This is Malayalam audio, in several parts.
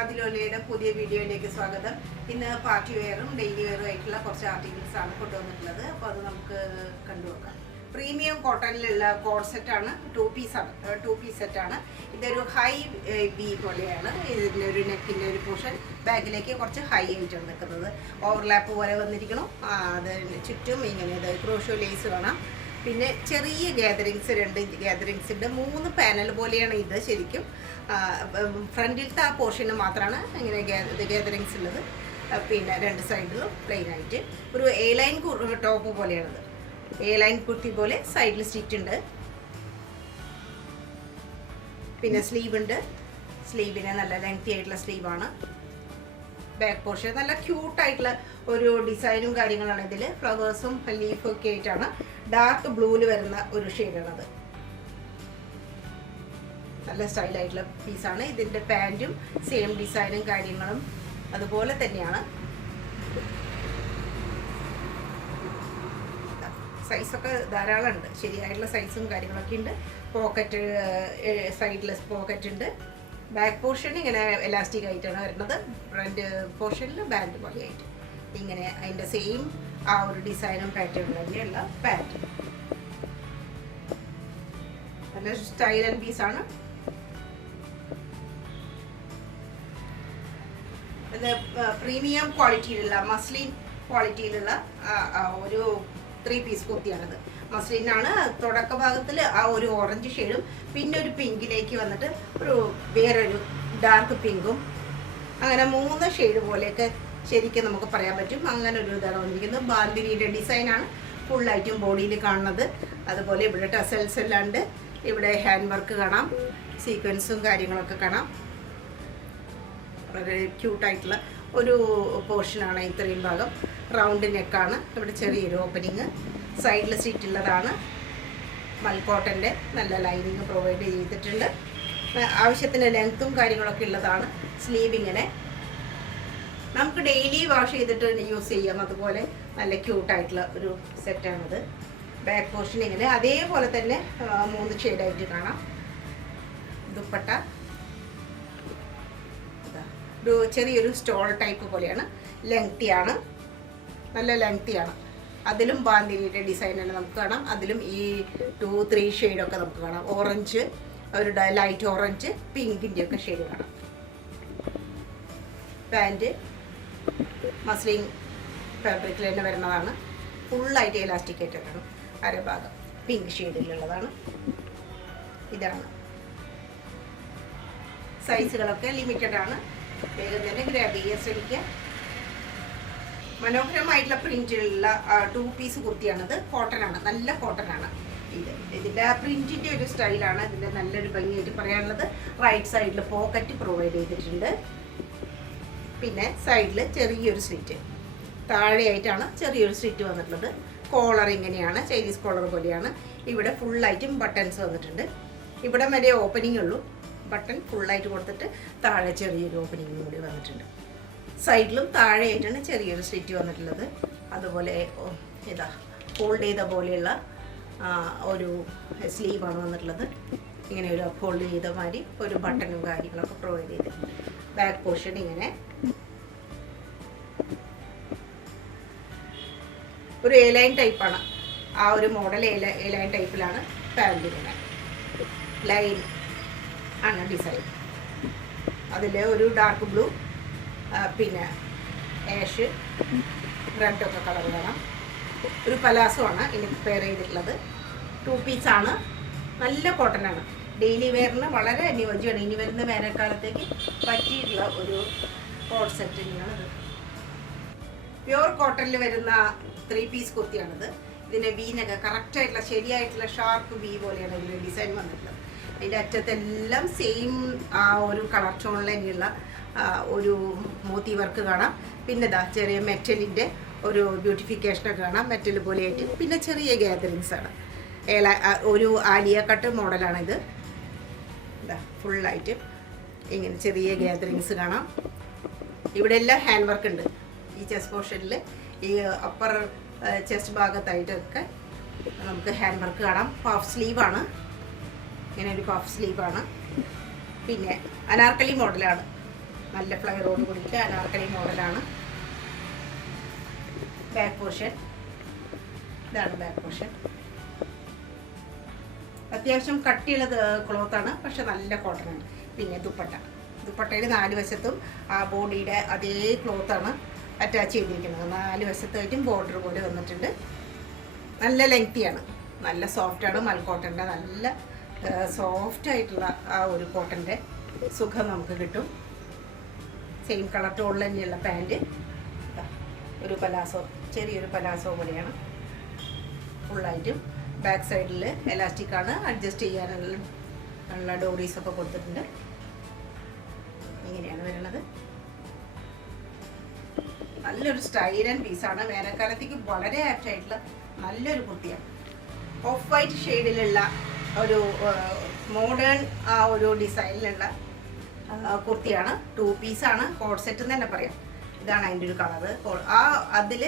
അതിലൊലയുടെ പുതിയ വീഡിയോയിലേക്ക് സ്വാഗതം. ഇന്ന് പാർട്ടി വെയറും ഡെയിലി വെയറും ആയിട്ടുള്ള കുറച്ച് ആർട്ടിക്കിൾസ് ആണ് കൊണ്ടുവന്നിട്ടുള്ളത്. അപ്പോൾ അത് നമുക്ക് കണ്ടുനോക്കാം. പ്രീമിയം കോട്ടണിലുള്ള കോഡ് സെറ്റാണ്, ടു പീസ് സെറ്റാണ്. ഇതൊരു ഹൈ ബി പോലെയാണ്. ഇതിൻ്റെ ഒരു നെക്കിൻ്റെ ഒരു പോർഷൻ ബാക്കിലേക്ക് കുറച്ച് ഹൈ ആയിട്ടാണ് നിൽക്കുന്നത്. ഓവർലാപ്പ് പോലെ വന്നിരിക്കണം. അതിന് ചുറ്റും ഇങ്ങനെ ഇത് ക്രോഷോ ലേസ് കാണാം. പിന്നെ ചെറിയ ഗ്യാതറിങ്സ്, 2 ഗ്യാതറിങ്സിൻ്റെ 3 പാനൽ പോലെയാണ് ഇത്. ശരിക്കും ഫ്രണ്ടിലത്തെ ആ പോർഷന് മാത്രമാണ് ഇങ്ങനെ ഗ്യാതറിങ്സ് ഉള്ളത്. പിന്നെ 2 സൈഡിലും പ്ലെയിൻ ആയിട്ട് ഒരു എ ലൈൻ ടോപ്പ് പോലെയാണത്. എ ലൈൻ കുർത്തി പോലെ സൈഡിൽ സ്റ്റിച്ച് ഉണ്ട്. പിന്നെ സ്ലീവ് ഉണ്ട്. സ്ലീവിന് നല്ല ലെങ്തി ആയിട്ടുള്ള സ്ലീവാണ്. ബാക്ക് പോർഷൻ നല്ല ക്യൂട്ടായിട്ടുള്ള ഒരു ഡിസൈനും കാര്യങ്ങളാണ് ഇതിൽ. ഫ്ലവേഴ്സും ലീഫും ഒക്കെ ആയിട്ടാണ്. ഡാർക്ക് ബ്ലൂവിൽ വരുന്ന ഒരു ഷെയ്ഡാണത്. നല്ല സ്റ്റൈലായിട്ടുള്ള പീസാണ്. ഇതിൻ്റെ പാൻറ്റും സെയിം ഡിസൈനും കാര്യങ്ങളും അതുപോലെ തന്നെയാണ്. സൈസൊക്കെ ധാരാളം ഉണ്ട്. ശരിയായിട്ടുള്ള സൈസും കാര്യങ്ങളൊക്കെ ഉണ്ട്. പോക്കറ്റ്, സൈഡിൽ പോക്കറ്റ് ഉണ്ട്. ബാക്ക് പോർഷൻ ഇങ്ങനെ എലാസ്റ്റിക് ആയിട്ടാണ് വരുന്നത്. ഫ്രണ്ട് പോർഷനിൽ ബാൻഡ് പോലെയായിട്ട് ഇങ്ങനെ അതിൻ്റെ സെയിം ആ ഒരു ഡിസൈനും പാറ്റേണും തന്നെയുള്ള പാൻറ്റ്. നല്ല സ്റ്റൈൽ ആൻഡ് പീസാണ്. ഇത് പ്രീമിയം ക്വാളിറ്റിയിലുള്ള മസ്ലിൻ ക്വാളിറ്റിയിലുള്ള ഒരു 3 പീസ് കുർത്തിയാണിത്. മസ്ലിനാണ്. തുടക്ക ഭാഗത്തിൽ ആ ഒരു ഓറഞ്ച് ഷെയ്ഡും പിന്നെ ഒരു പിങ്കിലേക്ക് വന്നിട്ട് ഒരു വേറൊരു ഡാർക്ക് പിങ്കും, അങ്ങനെ 3 ഷെയ്ഡ് പോലെയൊക്കെ ശരിക്കും നമുക്ക് പറയാൻ പറ്റും. അങ്ങനെ ഒരു ഇതാണ് വന്നിരിക്കുന്നത്. ബാന്തിനിയുടെ ഡിസൈനാണ് ഫുള്ളായിട്ടും ബോഡിയിൽ കാണുന്നത്. അതുപോലെ ഇവിടെ ടസൽസ് എല്ലാം ഉണ്ട്. ഇവിടെ ഹാൻഡ് വർക്ക് കാണാം, സീക്വൻസും കാര്യങ്ങളൊക്കെ കാണാം. വളരെ ക്യൂട്ടായിട്ടുള്ള ഒരു പോർഷനാണ് ഇത്രയും ഭാഗം. റൗണ്ട് നെക്കാണ്. ഇവിടെ ചെറിയൊരു ഓപ്പനിങ്. സൈഡിൽ സീറ്റ് ഉള്ളതാണ്. മൽക്കോട്ടൻ്റെ നല്ല ലൈനിങ് പ്രൊവൈഡ് ചെയ്തിട്ടുണ്ട്. ആവശ്യത്തിന് ലെങ്ത്തും കാര്യങ്ങളൊക്കെ ഉള്ളതാണ്. സ്ലീവ് ഇങ്ങനെ നമുക്ക് ഡെയിലി വാഷ് ചെയ്തിട്ട് യൂസ് ചെയ്യാം. അതുപോലെ നല്ല ക്യൂട്ടായിട്ടുള്ള ഒരു സെറ്റാണിത്. ബാക്ക് പോർഷൻ ഇങ്ങനെ അതേപോലെ തന്നെ 3 ഷെയ്ഡായിട്ട് കാണാം. ദുപ്പട്ട ഒരു ചെറിയൊരു സ്റ്റോൾ ടൈപ്പ് പോലെയാണ്. ലെങ്തിയാണ്, നല്ല ലെങ്തിയാണ്. അതിലും ബാന്തിനിയുടെ ഡിസൈൻ തന്നെ നമുക്ക് കാണാം. അതിലും ഈ 2-3 ഷെയ്ഡൊക്കെ നമുക്ക് കാണാം. ഓറഞ്ച്, ഒരു ലൈറ്റ് ഓറഞ്ച്, പിങ്കിൻ്റെ ഒക്കെ ഷെയ്ഡ് കാണാം. പാൻറ്റ് മസ്ലിൻ ഫാബ്രിക്കിൽ തന്നെ വരുന്നതാണ്. ഫുള്ളായിട്ട് എലാസ്റ്റിക് ആയിട്ടാണ്. അരഭാഗം പിങ്ക് ഷെയ്ഡിലുള്ളതാണ്. ഇതാണ്. സൈസുകളൊക്കെ ലിമിറ്റഡ് ആണ്. വേഗം തന്നെ ഗ്രാബ് ചെയ്യാൻ ശ്രമിക്കുക. മനോഹരമായിട്ടുള്ള പ്രിന്റിലുള്ള 2 പീസ് കുർത്തിയാണിത്. കോട്ടനാണ്, നല്ല കോട്ടനാണ് ഇത്. ഇതിൻ്റെ പ്രിന്റിൻ്റെ ഒരു സ്റ്റൈലാണ് ഇതിൻ്റെ നല്ലൊരു ഭംഗിയായിട്ട് പറയാനുള്ളത്. റൈറ്റ് സൈഡിൽ പോക്കറ്റ് പ്രൊവൈഡ് ചെയ്തിട്ടുണ്ട്. പിന്നെ സൈഡിൽ ചെറിയൊരു സ്ലിറ്റ്, താഴെയായിട്ടാണ് ചെറിയൊരു സ്ലിറ്റ് വന്നിട്ടുള്ളത്. കോളർ ഇങ്ങനെയാണ്, ചൈനീസ് കോളർ പോലെയാണ്. ഇവിടെ ഫുള്ളായിട്ടും ബട്ടൺസ് വന്നിട്ടുണ്ട്. ഇവിടെ വരെ ഓപ്പണിംഗ് ഉള്ളൂ. ബട്ടൺ ഫുള്ളായിട്ട് കൊടുത്തിട്ട് താഴെ ചെറിയൊരു ഓപ്പണിംഗ് കൂടി വന്നിട്ടുണ്ട്. സൈഡിലും താഴെയായിട്ടാണ് ചെറിയൊരു സ്ലിറ്റ് വന്നിട്ടുള്ളത്. അതുപോലെ ഇതാ ഫോൾഡ് ചെയ്ത പോലെയുള്ള ഒരു സ്ലീവാണ് വന്നിട്ടുള്ളത്. ഇങ്ങനെ ഒരു ഫോൾഡ് ചെയ്ത മാതിരി ഒരു ബട്ടണും കാര്യങ്ങളൊക്കെ പ്രൊവൈഡ് ചെയ്തിട്ടുണ്ട്. ബാക്ക് പോർഷൻ ഇങ്ങനെ ഒരു എ ലൈൻ ടൈപ്പാണ്. ആ ഒരു മോഡൽ എ ലൈൻ ടൈപ്പിലാണ്. പാൻറ് ഇങ്ങനെ ലൈൻ ആണ് ഡിസൈൻ. അതിൽ ഒരു ഡാർക്ക് ബ്ലൂ, പിന്നെ ആഷ്, റെഡൊക്കെ കളർ കാണാം. ഒരു പലാസോ ആണ് ഇതിന് പെയർ ചെയ്തിട്ടുള്ളത്. 2 പീസാണ്. നല്ല കോട്ടനാണ്. ഡെയിലി വെയറിന് വളരെ അനുയോജ്യമാണ്. ഇനി വരുന്ന വേനൽക്കാലത്തേക്ക് പറ്റിയിട്ടുള്ള ഒരു കോട്ട് സെറ്റ് തന്നെയാണിത്. പ്യുവർ കോട്ടണിൽ വരുന്ന 3 പീസ് കുർത്തിയാണിത്. ഇതിൻ്റെ വീനൊക്കെ കറക്റ്റായിട്ടുള്ള ശരിയായിട്ടുള്ള ഷാർപ്പ് വി പോലെയാണ് ഇതിൻ്റെ ഡിസൈൻ വന്നിട്ടുള്ളത്. അതിൻ്റെ അറ്റത്തെല്ലാം സെയിം ആ ഒരു കളർ ടോണിൽ തന്നെയുള്ള ഒരു മോത്തി വർക്ക് കാണാം. പിന്നെ ഇതാ ചെറിയ മെറ്റലിൻ്റെ ഒരു ബ്യൂട്ടിഫിക്കേഷനൊക്കെ കാണാം, മെറ്റൽ പോലെയായിട്ട്. പിന്നെ ചെറിയ ഗ്യാതറിങ്സ് ആണ്. ഒരു ആലിയ കട്ട് മോഡലാണിത്. ഇതാ ഫുള്ളായിട്ട് ഇങ്ങനെ ചെറിയ ഗ്യാതറിങ്സ് കാണാം. ഇവിടെ എല്ലാം ഹാൻഡ് വർക്ക് ഉണ്ട്. ഈ ചെസ്റ്റ് പോർഷനിൽ ഈ അപ്പർ ചെസ്റ്റ് ഭാഗത്തായിട്ടൊക്കെ നമുക്ക് ഹാൻഡ് വർക്ക് കാണാം. പഫ് സ്ലീവാണ്. ഇങ്ങനെ ഒരു പഫ് സ്ലീവാണ്. പിന്നെ അനാർക്കലി മോഡലാണ്. നല്ല ഫ്ലയറോട് കൂടിയിട്ട് അനാർക്കലി മോഡലാണ്. ബാക്ക് പോർഷൻ ഇതാണ് ബാക്ക് പോർഷൻ. അത്യാവശ്യം കട്ടിയുള്ള ക്ലോത്താണ്, പക്ഷെ നല്ല കോട്ടനാണ്. പിന്നെ ദുപ്പട്ടയിൽ 4 വശത്തും ആ ബോഡിയുടെ അതേ ക്ലോത്താണ് അറ്റാച്ച് ചെയ്തിരിക്കുന്നത്. 4 വശത്തായിട്ടും ബോർഡർ പോലെ വന്നിട്ടുണ്ട്. നല്ല ലെങ്തിയാണ്, നല്ല സോഫ്റ്റാണ്. മൽക്കോട്ടൻ്റെ നല്ല സോഫ്റ്റായിട്ടുള്ള ആ ഒരു കോട്ടൻ്റെ സുഖം നമുക്ക് കിട്ടും. സെയിം കളർ ടോണിൽ തന്നെയുള്ള പാൻറ്റ്. ഒരു പലാസോ, ചെറിയൊരു പലാസോ പോലെയാണ്. ഫുള്ളായിട്ടും ബാക്ക് സൈഡിൽ എലാസ്റ്റിക്കാണ്, അഡ്ജസ്റ്റ് ചെയ്യാനുള്ള ഡോറീസൊക്കെ കൊടുത്തിട്ടുണ്ട്. ഇങ്ങനെയാണ് വരുന്നത്. നല്ലൊരു സ്റ്റൈൽ ആൻഡ് പീസാണ്. വേനൽക്കാലത്തേക്ക് വളരെ ആപ്റ്റ് ആയിട്ടുള്ള നല്ലൊരു കുർത്തിയാണ്. ഓഫ് വൈറ്റ് ഷെയ്ഡിലുള്ള ഒരു മോഡേൺ ആ ഒരു ഡിസൈനിലുള്ള കുർത്തിയാണ്. 2 പീസാണ്, കോഡ് സെറ്റ് എന്ന് തന്നെ പറയാം. ഇതാണ് അതിൻ്റെ ഒരു കളറ്. അതിൽ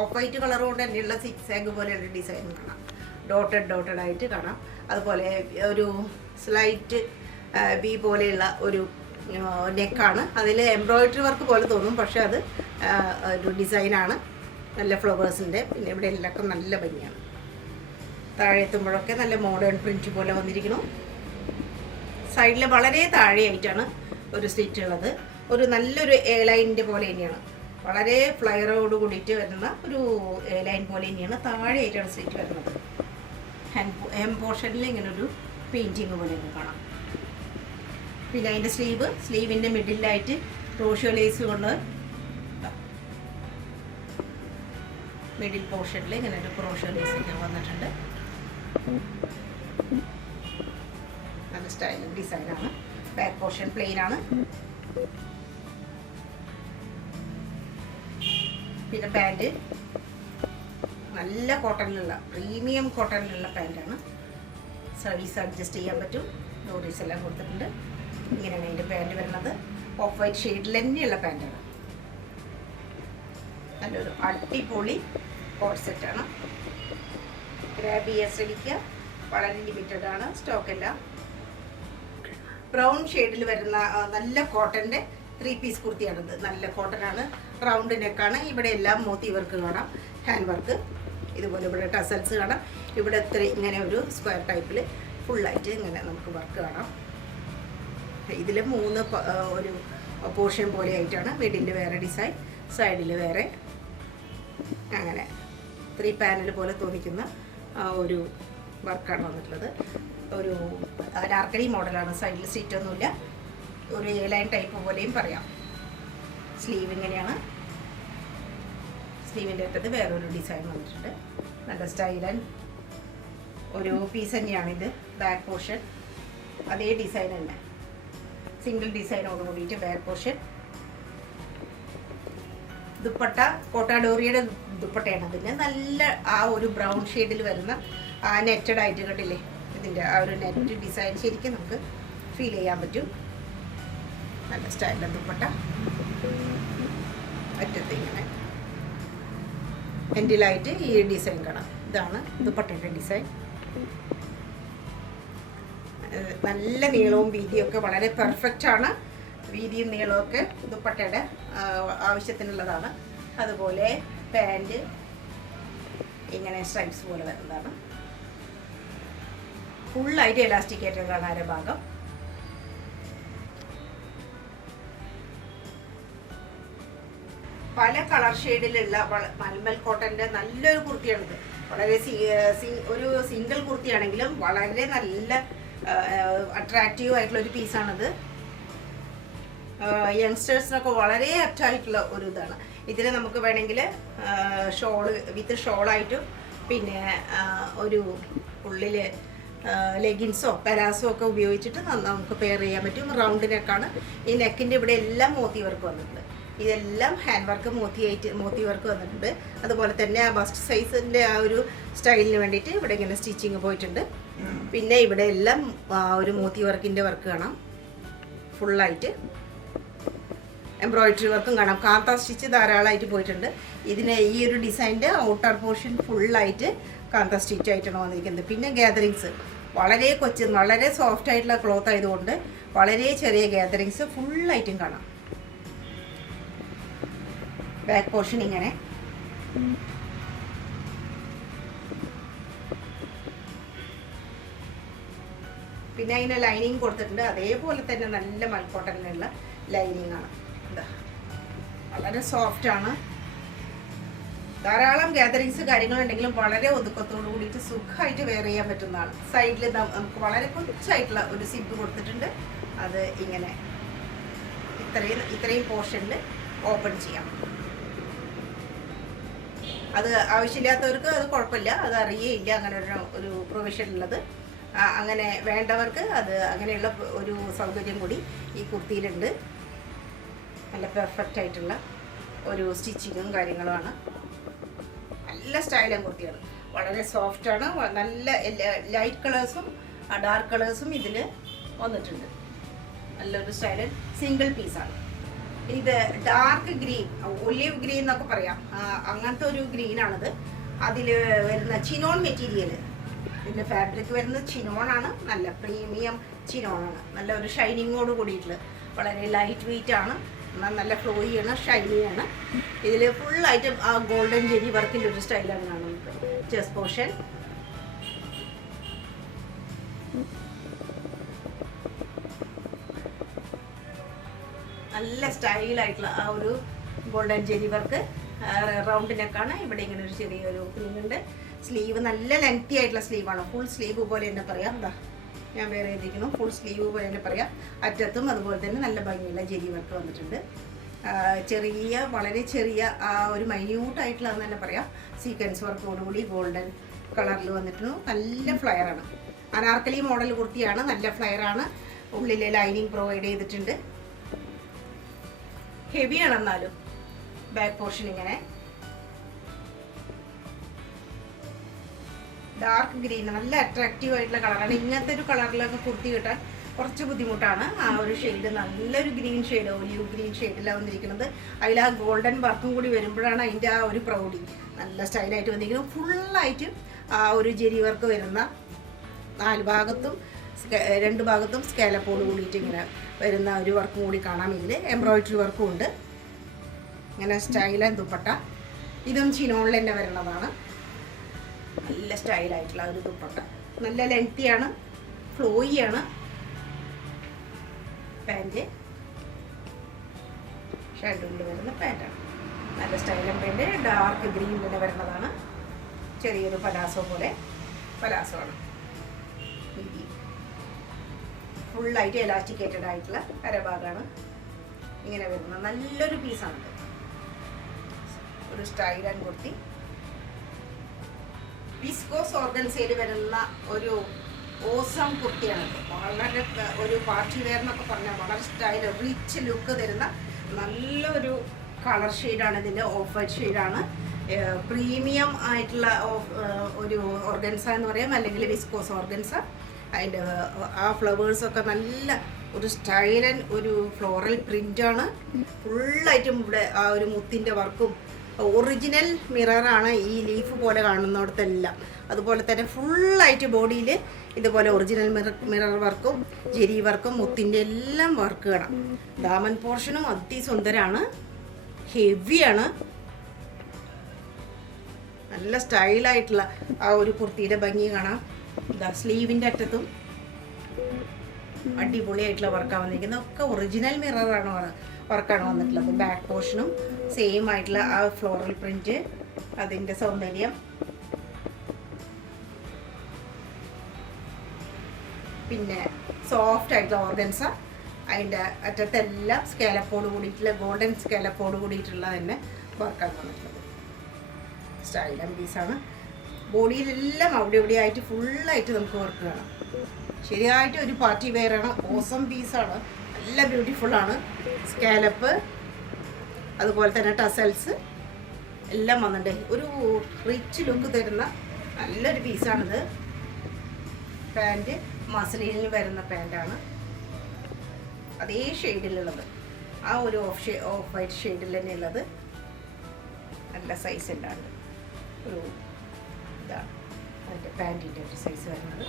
ഓഫ് വൈറ്റ് കളർ കൊണ്ട് തന്നെയുള്ള 6 ആഗ് പോലെയുള്ള ഡിസൈൻ കാണാം. ഡോട്ടഡ് ആയിട്ട് കാണാം. അതുപോലെ ഒരു സ്ലൈറ്റ് ബി പോലെയുള്ള ഒരു നെക്കാണ്. അതിൽ എംബ്രോയിഡറി വർക്ക് പോലെ തോന്നും, പക്ഷെ അത് ഒരു ഡിസൈനാണ്. നല്ല ഫ്ലവേഴ്സിൻ്റെ. പിന്നെ ഇവിടെ എല്ലാവർക്കും നല്ല ഭംഗിയാണ്. താഴെ എത്തുമ്പോഴൊക്കെ നല്ല മോഡേൺ പ്രിൻറ്റ് പോലെ വന്നിരിക്കുന്നു. സൈഡിൽ വളരെ താഴെയായിട്ടാണ് ഒരു സ്റ്റിച്ച് ഉള്ളത്. ഒരു നല്ലൊരു എ ലൈനിൻ്റെ പോലെ തന്നെയാണ്. വളരെ ഫ്ലയറോട് കൂടിയിട്ട് വരുന്ന ഒരു എ ലൈൻ പോലെ തന്നെയാണ്. താഴെയായിട്ടാണ് സ്റ്റിച്ച് വരുന്നത്. ഹെം പോർഷനിൽ ഇങ്ങനെ ഒരു പെയിൻറ്റിങ് പോലെയൊക്കെ കാണാം. പിന്നെ അതിൻ്റെ സ്ലീവിൻ്റെ മിഡിലായിട്ട് ക്രോഷ്യോ ലേസ് കൊണ്ട് മിഡിൽ പോർഷനിൽ ഇങ്ങനെ ഒരു ക്രോഷ്യോ ലേസ് ഒക്കെ വന്നിട്ടുണ്ട്. നല്ല സ്റ്റൈലിംഗ് ഡിസൈനാണ്. ബാക്ക് പോർഷൻ പ്ലെയിൻ ആണ്. പിന്നെ പാൻറ് നല്ല കോട്ടണിലുള്ള പ്രീമിയം കോട്ടണിലുള്ള പാൻറ്റാണ്. സർവീസ് അഡ്ജസ്റ്റ് ചെയ്യാൻ പറ്റും. ഡോറീസ് എല്ലാം കൊടുത്തിട്ടുണ്ട്. ഇങ്ങനെയാണ് അതിൻ്റെ പാൻറ് വരുന്നത്. ഓഫ് വൈറ്റ് ഷെയ്ഡിൽ തന്നെയുള്ള പാൻറ്റാണ്. നല്ലൊരു അടിപൊളി കോഡ് സെറ്റാണ്. ഗ്രാബ് ചെയ്യാൻ ശ്രമിക്കുക. വളരെ ലിമിറ്റഡ് ആണ്, സ്റ്റോക്ക് എല്ലാം. ബ്രൗൺ ഷെയ്ഡിൽ വരുന്ന നല്ല കോട്ടൻ്റെ 3 പീസ് കുർത്തിയാണിത്. നല്ല കോട്ടനാണ്. റൗണ്ട് നെക്കാണ്. ഇവിടെ എല്ലാം മോത്തി വർക്ക് കാണാം, ഹാൻഡ് വർക്ക്. ഇതുപോലെ ഇവിടെ ടസൽസ് കാണാം. ഇവിടെ ഇങ്ങനെ ഒരു സ്ക്വയർ ടൈപ്പിൽ ഫുള്ളായിട്ട് ഇങ്ങനെ നമുക്ക് വർക്ക് കാണാം. ഇതിൽ 3 ഒരു പോർഷൻ പോലെ ആയിട്ടാണ്. മിഡിൽ വേറെ ഡിസൈൻ, സൈഡിൽ വേറെ, അങ്ങനെ 3 പാനൽ പോലെ തോന്നിക്കുന്ന ഒരു വർക്കാണ് വന്നിട്ടുള്ളത്. ഒരു അനാർക്കലി മോഡലാണ്. സൈഡിൽ സീറ്റൊന്നുമില്ല. ഒരു എ ലൈൻ ടൈപ്പ് പോലെയും പറയാം. സ്ലീവ് ഇങ്ങനെയാണ്. സ്ലീവിൻ്റെ അറ്റത്ത് വേറൊരു ഡിസൈൻ വന്നിട്ടുണ്ട്. നല്ല സ്റ്റൈൽ ആൻഡ് ഒരു പീസ് തന്നെയാണിത്. ബാക്ക് പോർഷൻ അതേ ഡിസൈൻ തന്നെ, സിംഗിൾ ഡിസൈനോട് കൂടിയിട്ട് ബാക്ക് പോർഷൻ. ദുപ്പട്ട കോട്ടാഡോറിയുടെ ദുപ്പട്ടയാണ്. അതിന് നല്ല ആ ഒരു ബ്രൗൺ ഷെയ്ഡിൽ വരുന്ന ആ നെറ്റഡ് ആയിട്ട് കണ്ടില്ലേ, ഇതിൻ്റെ ആ ഒരു നെറ്റ് ഡിസൈൻ ശരിക്കും നമുക്ക് ഫീൽ ചെയ്യാൻ പറ്റും. നല്ല സ്റ്റൈലിൻ്റെ ദുപ്പട്ട. അറ്റത്ത് ഇങ്ങനെ എൻഡിലായിട്ട് ഈ ഡിസൈൻ കാണാം. ഇതാണ് ദുപ്പട്ടയുടെ ഡിസൈൻ. നല്ല നീളവും വീതിയൊക്കെ വളരെ പെർഫെക്റ്റ് ആണ്. വീതിയും നീളമൊക്കെ ദുപ്പട്ടയുടെ ആവശ്യത്തിനുള്ളതാണ്. അതുപോലെ പാൻറ് ഇങ്ങനെ സ്ട്രൈപ്സ് പോലെ വരുന്നതാണ്. ഫുള്ളായിട്ട് എലാസ്റ്റിക് ആയിട്ടുള്ളതാണ് അരഭാഗം. പല കളർ ഷെയ്ഡിലുള്ള മൽമൽ കോട്ടൻ്റെ നല്ലൊരു കുർത്തിയാണിത്. വളരെ ഒരു സിംഗിൾ കുർത്തിയാണെങ്കിലും വളരെ നല്ല അട്രാക്റ്റീവ് ആയിട്ടുള്ള ഒരു പീസാണിത്. യങ്സ്റ്റേഴ്സിനൊക്കെ വളരെ ആപ്റ്റായിട്ടുള്ള ഒരു ഇതാണ്. ഇതിൽ നമുക്ക് വേണമെങ്കിൽ ഷോള് വിത്ത് ഷോളായിട്ടും പിന്നെ ഒരു ഉള്ളിൽ ലെഗിൻസോ പലാസോ ഒക്കെ ഉപയോഗിച്ചിട്ട് നമുക്ക് പെയർ ചെയ്യാൻ പറ്റും. റൗണ്ട് നെക്കാണ്. ഈ നെക്കിൻ്റെ ഇവിടെ എല്ലാം മോത്തി വർക്ക് വന്നിട്ടുണ്ട്. ഇതെല്ലാം ഹാൻഡ് വർക്ക് മോത്തി വർക്ക് വന്നിട്ടുണ്ട്. അതുപോലെ തന്നെ ആ ബസ്റ്റ് സൈസിൻ്റെ ആ ഒരു സ്റ്റൈലിന് വേണ്ടിയിട്ട് ഇവിടെ ഇങ്ങനെ സ്റ്റിച്ചിങ് പോയിട്ടുണ്ട്. പിന്നെ ഇവിടെ എല്ലാം ഒരു മോത്തി വർക്കിൻ്റെ വർക്ക് കാണാം. ഫുള്ളായിട്ട് എംബ്രോയിഡറി വർക്കും കാണാം. കാന്ത സ്റ്റിച്ച് ധാരാളമായിട്ട് പോയിട്ടുണ്ട്. ഇതിന് ഈ ഒരു ഡിസൈൻ്റെ ഔട്ടർ പോർഷൻ ഫുള്ളായിട്ട് കാന്ത സ്റ്റിച്ച് ആയിട്ടാണ് വന്നിരിക്കുന്നത്. പിന്നെ ഗ്യാതറിങ്സ് വളരെ വളരെ സോഫ്റ്റ് ആയിട്ടുള്ള ക്ലോത്ത് ആയതുകൊണ്ട് വളരെ ചെറിയ ഗ്യാതറിങ്സ് ഫുള്ളായിട്ടും കാണാം. ബാക്ക് പോർഷൻ ഇങ്ങനെ, പിന്നെ അതിന് ലൈനിങ് കൊടുത്തിട്ടുണ്ട്. അതേപോലെ തന്നെ നല്ല മൽക്കോട്ടനിലുള്ള ലൈനിങ് ആണ്. വളരെ സോഫ്റ്റ് ആണ്. ധാരാളം ഗ്യാതറിങ്സ് കാര്യങ്ങളുണ്ടെങ്കിലും വളരെ ഒതുക്കത്തോടു കൂടിയിട്ട് സുഖമായിട്ട് വെയർ ചെയ്യാൻ പറ്റുന്നതാണ്. സൈഡിൽ നമുക്ക് വളരെ കുറച്ചായിട്ടുള്ള ഒരു സിബ് കൊടുത്തിട്ടുണ്ട്. അത് ഇങ്ങനെ ഇത്രയും പോർഷനിൽ ഓപ്പൺ ചെയ്യാം. അത് ആവശ്യമില്ലാത്തവർക്ക് അത് കുഴപ്പമില്ല, അത് അറിയേയില്ല അങ്ങനെ ഒരു പ്രൊവിഷൻ ഉള്ളത്. അങ്ങനെ വേണ്ടവർക്ക് അത് അങ്ങനെയുള്ള ഒരു സൗകര്യം കൂടി ഈ കുർത്തിയിലുണ്ട്. നല്ല പെർഫെക്റ്റ് ആയിട്ടുള്ള ഒരു സ്റ്റിച്ചിങ്ങും കാര്യങ്ങളുമാണ്. നല്ല സ്റ്റൈലും കുർത്തിയാണ്. വളരെ സോഫ്റ്റാണ്. നല്ല ലൈറ്റ് കളേഴ്സും ഡാർക്ക് കളേഴ്സും ഇതിൽ വന്നിട്ടുണ്ട്. നല്ലൊരു സ്റ്റൈലൻ സിംഗിൾ പീസാണ്. ഇത് ഡാർക്ക് ഗ്രീൻ, ഒലിവ് ഗ്രീൻ എന്നൊക്കെ പറയാം, അങ്ങനത്തെ ഒരു ഗ്രീനാണിത്. അതിൽ വരുന്ന ചിനോൺ മെറ്റീരിയൽ, ഇതിൻ്റെ ഫാബ്രിക് വരുന്നത് ചിനോണാണ്. നല്ല പ്രീമിയം ചിനോണാണ്. നല്ല ഒരു ഷൈനിങ്ങോട് കൂടിയിട്ടുള്ള വളരെ ലൈറ്റ് വെയിറ്റ് ആണ്. നല്ല ഫ്ലോയിയാണ്, ഷൈനിയാണ്. ഇതിൽ ഫുള്ളായിട്ട് ആ ഗോൾഡൻ ജെരി വർക്കിൻ്റെ ഒരു സ്റ്റൈലാണ് കാണുന്നത്. ചെസ്റ്റ് പോർഷൻ നല്ല സ്റ്റൈലായിട്ടുള്ള ആ ഒരു ഗോൾഡൻ ജെരി വർക്ക്. റൗണ്ട് നെക്കാണ്. ഇവിടെ ഇങ്ങനെ ഒരു ചെറിയൊരു ഓപ്പണിംഗ് ഉണ്ട്. സ്ലീവ് നല്ല ലെങ്തി ആയിട്ടുള്ള സ്ലീവാണ്. ഫുൾ സ്ലീവ് പോലെ തന്നെ പറയാം. എന്താ ഞാൻ വേറെ എഴുതിയിരിക്കുന്നു, ഫുൾ സ്ലീവ് പോലെ തന്നെ പറയാം. അറ്റത്തും അതുപോലെ തന്നെ നല്ല ഭംഗിയുള്ള ജെരി വർക്ക് വന്നിട്ടുണ്ട്. ചെറിയ, വളരെ ചെറിയ ആ ഒരു മൈന്യൂട്ടായിട്ടുള്ളതെന്ന് തന്നെ പറയാം. സീക്വൻസ് വർക്കോടുകൂടി ഗോൾഡൻ കളറിൽ വന്നിട്ടുണ്ട്. നല്ല ഫ്ലയറാണ്. അനാർക്കലി മോഡൽ കുർത്തിയാണ്. നല്ല ഫ്ലയറാണ്. ഉള്ളിൽ ലൈനിങ് പ്രൊവൈഡ് ചെയ്തിട്ടുണ്ട്. ഹെവിയാണ്. എന്നാലും ബാക്ക് പോർഷൻ ഇങ്ങനെ ഡാർക്ക് ഗ്രീൻ, നല്ല അട്രാക്റ്റീവ് ആയിട്ടുള്ള കളറാണ്. ഇങ്ങനത്തെ ഒരു കളറിലൊക്കെ കുർത്തി കിട്ടാൻ കുറച്ച് ബുദ്ധിമുട്ടാണ്. ആ ഒരു ഷെയ്ഡ് നല്ലൊരു ഗ്രീൻ ഷെയ്ഡ്, ഒലിവ് ഗ്രീൻ ഷെയ്ഡിലാണ് വന്നിരിക്കുന്നത്. അതിൽ ആ ഗോൾഡൻ വർക്കും കൂടി വരുമ്പോഴാണ് അതിൻ്റെ ആ ഒരു പ്രൗഡി. നല്ല സ്റ്റൈലായിട്ട് വന്നിരിക്കുന്നത്. ഫുള്ളായിട്ട് ആ ഒരു ജെരി വർക്ക് വരുന്ന, 4 ഭാഗത്തും 2 ഭാഗത്തും സ്കാലപ്പോട് കൂടിയിട്ട് ഇങ്ങനെ വരുന്ന ഒരു വർക്കും കൂടി കാണാം. ഇതിൽ എംബ്രോയിഡറി വർക്കും ഉണ്ട്. ഇങ്ങനെ സ്റ്റൈലൻ ദുപ്പട്ട. ഇതും ചിനോണിൽ തന്നെ വരുന്നതാണ്. നല്ല സ്റ്റൈലായിട്ടുള്ള ഒരു ദുപ്പട്ട. നല്ല ലെങ്തിയാണ്, ഫ്ലോയിയാണ്. പാൻറ്റ് ഷർട്ടിൽ വരുന്ന പാൻറ്റാണ്. നല്ല സ്റ്റൈലൻ പാൻറ്റ്. ഡാർക്ക് ഗ്രീനിൽ തന്നെ വരുന്നതാണ്. ചെറിയൊരു പലാസോ പോലെ പലാസോ ആണ്. ഫുള്ളായിട്ട് എലാസ്റ്റിക്കേറ്റഡ് ആയിട്ടുള്ള അരഭാഗമാണ് ഇങ്ങനെ വരുന്നത്. നല്ലൊരു പീസാണിത്. ഒരു സ്റ്റൈൽ ആൻഡ് കുർത്തി. വിസ്കോസ് ഓർഗൻസയിൽ വരുന്ന ഒരു ഓസം കുർത്തിയാണിത്. വളരെ ഒരു പാർട്ടി വെയർ എന്നൊക്കെ പറഞ്ഞാൽ വളരെ സ്റ്റൈൽ, റിച്ച് ലുക്ക് തരുന്ന നല്ലൊരു കളർ ഷെയ്ഡാണ് ഇതിൻ്റെ. ഓഫ് വൈറ്റ് ഷെയ്ഡാണ്. പ്രീമിയം ആയിട്ടുള്ള ഒരു ഓർഗൻസ എന്ന് പറയാം, അല്ലെങ്കിൽ വിസ്കോസ് ഓർഗൻസ. അതിൻ്റെ ആ ഫ്ലവേഴ്സൊക്കെ നല്ല ഒരു സ്റ്റൈലൻ ഒരു ഫ്ലോറൽ പ്രിൻ്റാണ്. ഫുള്ളായിട്ടും ഇവിടെ ആ ഒരു മുത്തിൻ്റെ വർക്കും ഒറിജിനൽ മിററാണ് ഈ ലീഫ് പോലെ കാണുന്നിടത്തെല്ലാം. അതുപോലെ തന്നെ ഫുള്ളായിട്ട് ബോഡിയിൽ ഇതുപോലെ ഒറിജിനൽ മിറർ വർക്കും ജെരി വർക്കും മുത്തിൻ്റെ എല്ലാം വർക്ക് കാണാം. ദാമൻ പോർഷനും അതിസുന്ദരാണ്. ഹെവിയാണ്. നല്ല സ്റ്റൈലായിട്ടുള്ള ആ ഒരു കുർത്തിയുടെ ഭംഗി കാണാം. ഇതാ സ്ലീവിൻ്റെ അറ്റത്തും അടിപൊളിയായിട്ടുള്ള വർക്കാണ് വന്നിരിക്കുന്നത്. ഒക്കെ ഒറിജിനൽ മിററാണ് വർക്കാണ് വന്നിട്ടുള്ളത്. ബാക്ക് പോർഷനും സെയിം ആയിട്ടുള്ള ആ ഫ്ലോറൽ പ്രിന്റ്, അതിൻ്റെ സൗന്ദര്യം. പിന്നെ സോഫ്റ്റ് ആയിട്ടുള്ള ഓർഗൻസ. അതിൻ്റെ അറ്റത്തെല്ലാം സ്കാലപ്പോട് കൂടിയിട്ടുള്ള ഗോൾഡൻ സ്കാലപ്പോട് കൂടിയിട്ടുള്ള തന്നെ വർക്കാണ് വന്നിട്ടുള്ളത്. സ്റ്റൈലൻ പീസാണ്. ബോഡിയിലെല്ലാം അവിടെ ഇവിടെ ആയിട്ട് ഫുള്ളായിട്ട് നമുക്ക് വർക്ക് കാണാം. ശരിയായിട്ട് ഒരു പാർട്ടി വെയറാണ്. ഓസം പീസാണ്. നല്ല ബ്യൂട്ടിഫുള്ളാണ്. സ്കാലപ്പ് അതുപോലെ തന്നെ ടസൽസ് എല്ലാം വന്നിട്ടുണ്ട്. ഒരു റിച്ച് ലുക്ക് തരുന്ന നല്ലൊരു പീസാണിത്. പാൻറ്റ് മസ്ലിനിൽ വരുന്ന പാൻറ്റാണ്. അതേ ഷെയ്ഡിലുള്ളത്, ആ ഒരു ഓഫ് വൈറ്റ് ഷെയ്ഡിൽ തന്നെ ഉള്ളത്. നല്ല സൈസ് ഉണ്ടാണ്ട് ഒരു ഇതാണ് അതിൻ്റെ പാൻറ്റിൻ്റെ ഒരു സൈസ് വരുന്നത്.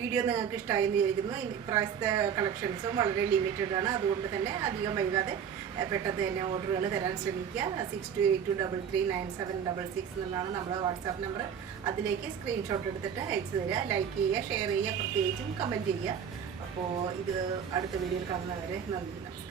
വീഡിയോ നിങ്ങൾക്ക് ഇഷ്ടമായി എന്ന് വിചാരിക്കുന്നു. ഇപ്രാവശ്യത്തെ കളക്ഷൻസും വളരെ ലിമിറ്റഡ് ആണ്. അതുകൊണ്ട് തന്നെ അധികം വൈകാതെ പെട്ടെന്ന് തന്നെ ഓർഡറുകൾ തരാൻ ശ്രമിക്കുക. 6282339766 എന്നുള്ളതാണ് നമ്മുടെ വാട്സാപ്പ് നമ്പർ. അതിലേക്ക് സ്ക്രീൻഷോട്ട് എടുത്തിട്ട് അയച്ചു തരിക. ലൈക്ക് ചെയ്യുക, ഷെയർ ചെയ്യുക, പ്രത്യേകിച്ചും കമൻറ്റ് ചെയ്യുക. അപ്പോൾ ഇത് അടുത്ത വീഡിയോയിൽ കാണുന്നവരെ നന്ദി, നമസ്കാരം.